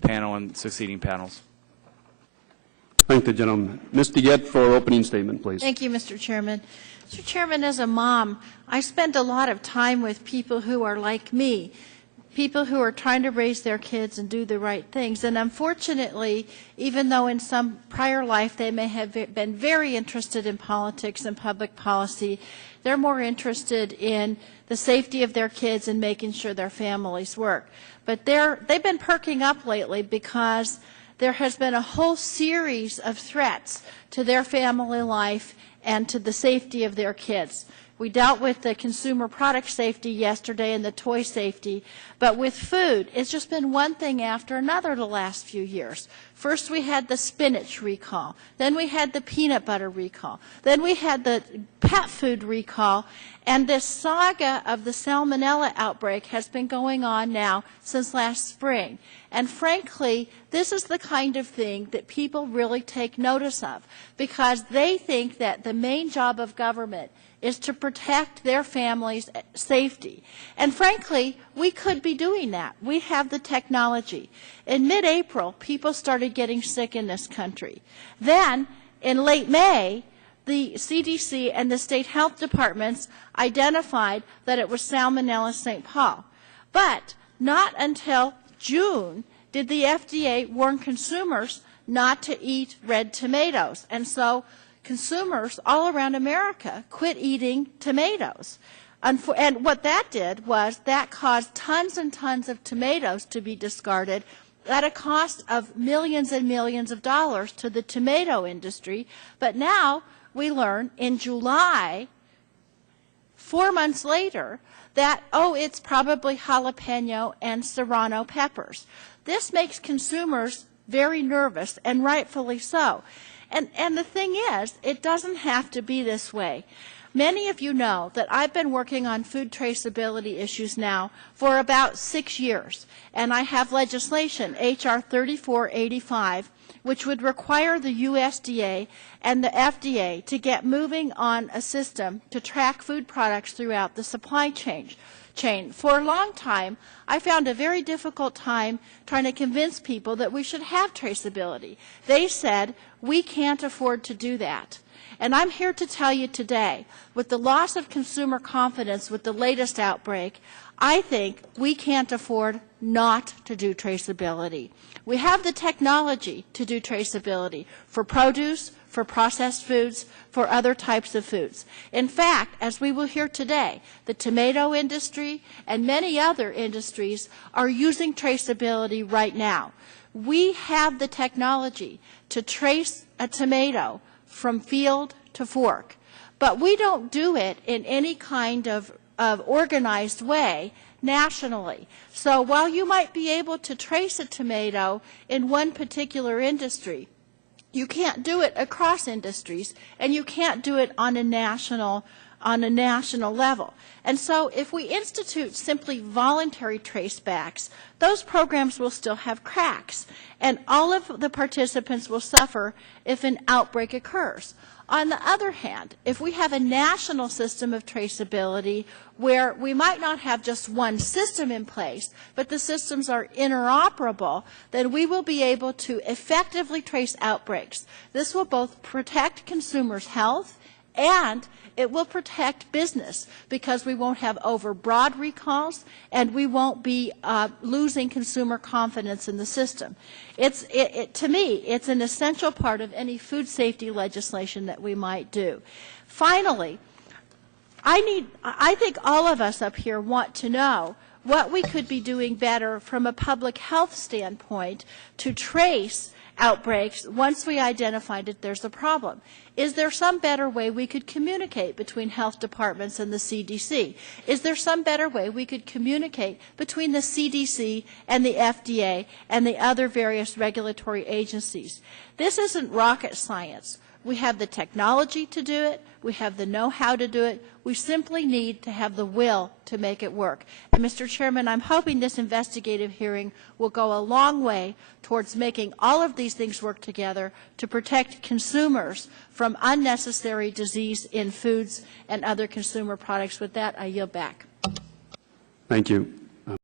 panel and succeeding panels. Thank the gentleman. Ms. DeGette for opening statement, please. Thank you, Mr. Chairman. Mr. Chairman, as a mom, I spend a lot of time with people who are like me, people who are trying to raise their kids and do the right things. And unfortunately, even though in some prior life they may have been very interested in politics and public policy, they're more interested in the safety of their kids and making sure their families work. But they've been perking up lately because there has been a whole series of threats to their family life and to the safety of their kids. We dealt with the consumer product safety yesterday and the toy safety, but with food, it's just been one thing after another the last few years. First we had the spinach recall, then we had the peanut butter recall, then we had the pet food recall, and this saga of the Salmonella outbreak has been going on now since last spring. And frankly, this is the kind of thing that people really take notice of because they think that the main job of government is to protect their families' safety. And frankly, we could be doing that. We have the technology. In mid-April, people started getting sick in this country. Then, in late May, the CDC and the state health departments identified that it was Salmonella St. Paul. But not until June did the FDA warn consumers not to eat red tomatoes. And so consumers all around America quit eating tomatoes. And what that did was that caused tons and tons of tomatoes to be discarded at a cost of millions and millions of dollars to the tomato industry. But now we learn in July, 4 months later, that, oh, it's probably jalapeno and serrano peppers. This makes consumers very nervous, and rightfully so. And the thing is, it doesn't have to be this way. Many of you know that I've been working on food traceability issues now for about 6 years, and I have legislation, H.R. 3485, which would require the USDA and the FDA to get moving on a system to track food products throughout the supply chain. For a long time, I found a very difficult time trying to convince people that we should have traceability. They said, we can't afford to do that. And I'm here to tell you today, with the loss of consumer confidence with the latest outbreak, I think we can't afford not to do traceability. We have the technology to do traceability for produce, for processed foods, for other types of foods. In fact, as we will hear today, the tomato industry and many other industries are using traceability right now. We have the technology to trace a tomato from field to fork, but we don't do it in any kind of organized way nationally. So while you might be able to trace a tomato in one particular industry, you can't do it across industries, and you can't do it on a national level. And so if we institute simply voluntary tracebacks, those programs will still have cracks, and all of the participants will suffer if an outbreak occurs. On the other hand, if we have a national system of traceability where we might not have just one system in place, but the systems are interoperable, then we will be able to effectively trace outbreaks. This will both protect consumers' health and it will protect business because we won't have overbroad recalls and we won't be losing consumer confidence in the system. To me, it's an essential part of any food safety legislation that we might do. Finally, I think all of us up here want to know what we could be doing better from a public health standpoint to trace outbreaks once we identify that there's a problem. Is there some better way we could communicate between health departments and the CDC? Is there some better way we could communicate between the CDC and the FDA and the other various regulatory agencies? This isn't rocket science. We have the technology to do it. We have the know-how to do it. We simply need to have the will to make it work. And Mr. Chairman, I'm hoping this investigative hearing will go a long way towards making all of these things work together to protect consumers from unnecessary disease in foods and other consumer products. With that, I yield back. Thank you.